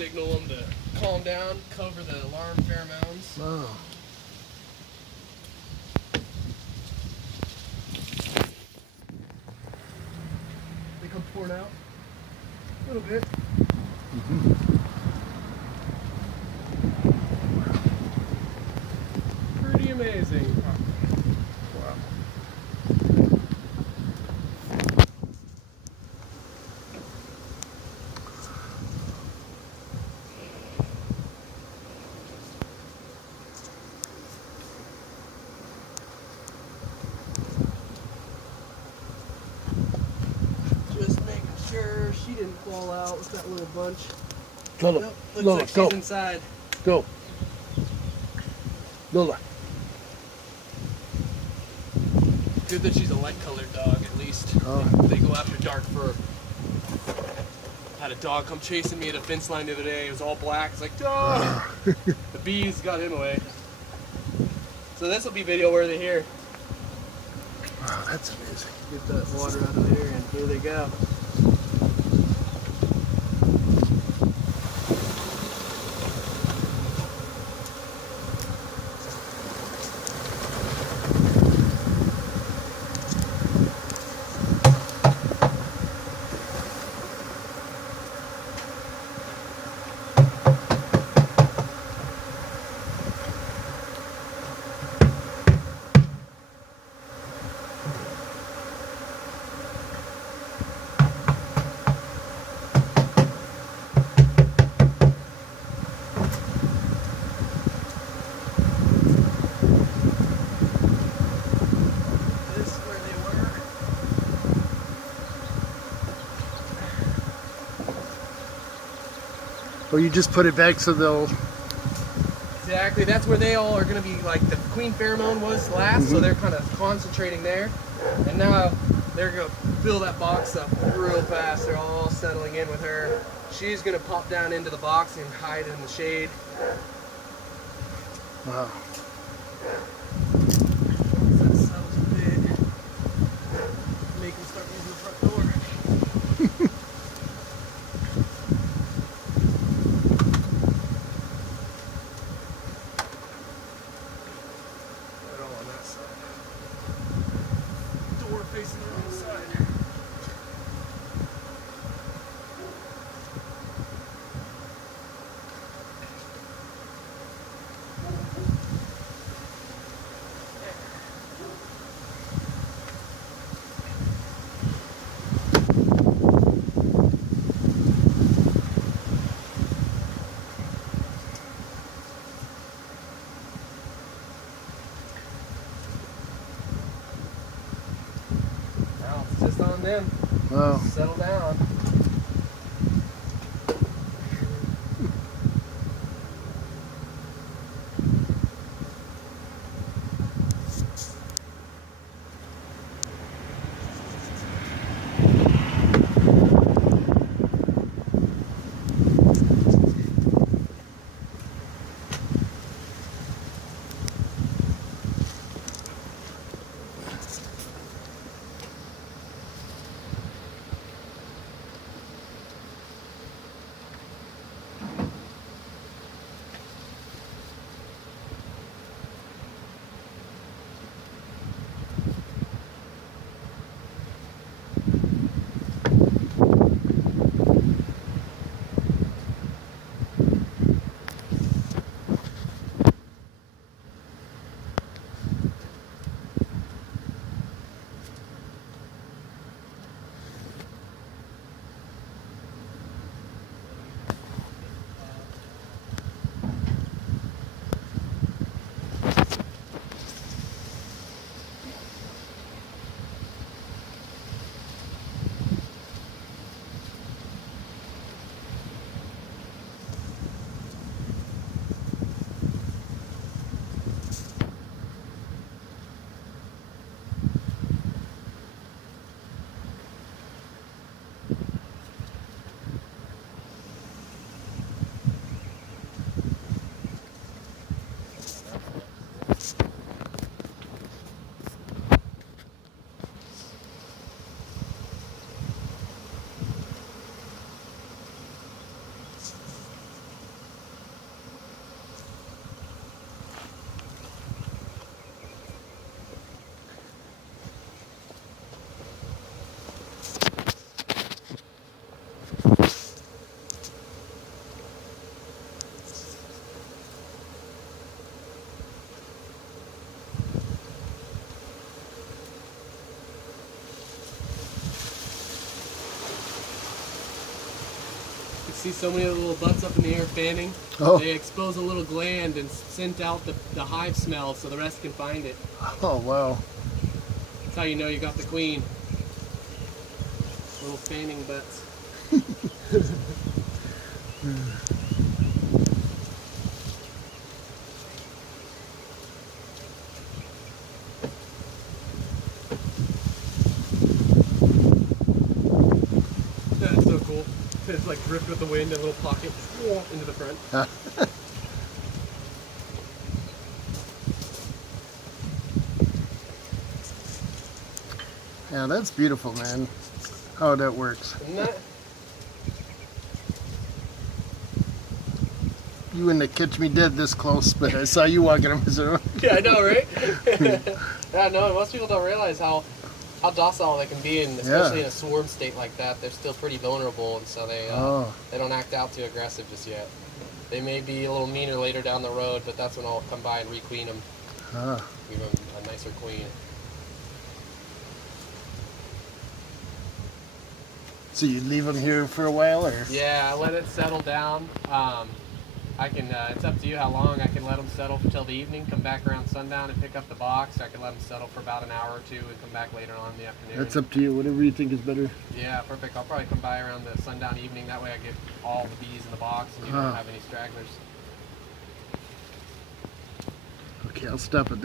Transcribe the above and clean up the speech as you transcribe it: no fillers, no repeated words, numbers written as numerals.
signal them to calm down, cover the alarm pheromones. Wow. They come pouring out a little bit. Pretty amazing. Wow. Just making sure she didn't fall out with that little bunch. Lola, Nope, looks Lola, like she's go, inside. go. Lola. Good that she's a light-colored dog, at least. Oh. They go after dark fur. Had a dog come chasing me at a fence line the other day. It was all black. It's like, dog! The bees got him away. So this will be video worthy here. Wow, that's amazing. Get that water out of there, and here they go. Or you just put it back so they'll... Exactly, that's where they all are going to be, like the queen pheromone was last, so they're kind of concentrating there. And now they're going to fill that box up real fast. They're all settling in with her. She's going to pop down into the box and hide in the shade. Wow. Once that settles a bit, make them start using the front door. Facing the wrong side. Now it's just on them. Wow. Settle down. See so many of the little butts up in the air fanning. Oh. They expose a little gland and scent out the hive smell so the rest can find it. Oh, wow. That's how you know you got the queen. Little fanning butts. That's so cool. It's like drift with the wind and a little pocket into the front. Yeah, that's beautiful, man. How that works. Isn't that? You wouldn't catch me dead this close, but I saw you walking in Missouri. Yeah, I know, right? Yeah, no, most people don't realize how docile they can be, and especially in a swarm state like that. They're still pretty vulnerable, and so they don't act out too aggressive just yet. They may be a little meaner later down the road, but that's when I'll come by and requeen them. Give them a nicer queen. So you leave them here for a while, or? Yeah, I let it settle down. I can. It's up to you how long. I can let them settle until the evening, come back around sundown and pick up the box. I can let them settle for about an hour or two and come back later on in the afternoon. That's up to you. Whatever you think is better. Yeah, perfect. I'll probably come by around the sundown evening. That way I get all the bees in the box and you don't have any stragglers. Okay, I'll stop it there.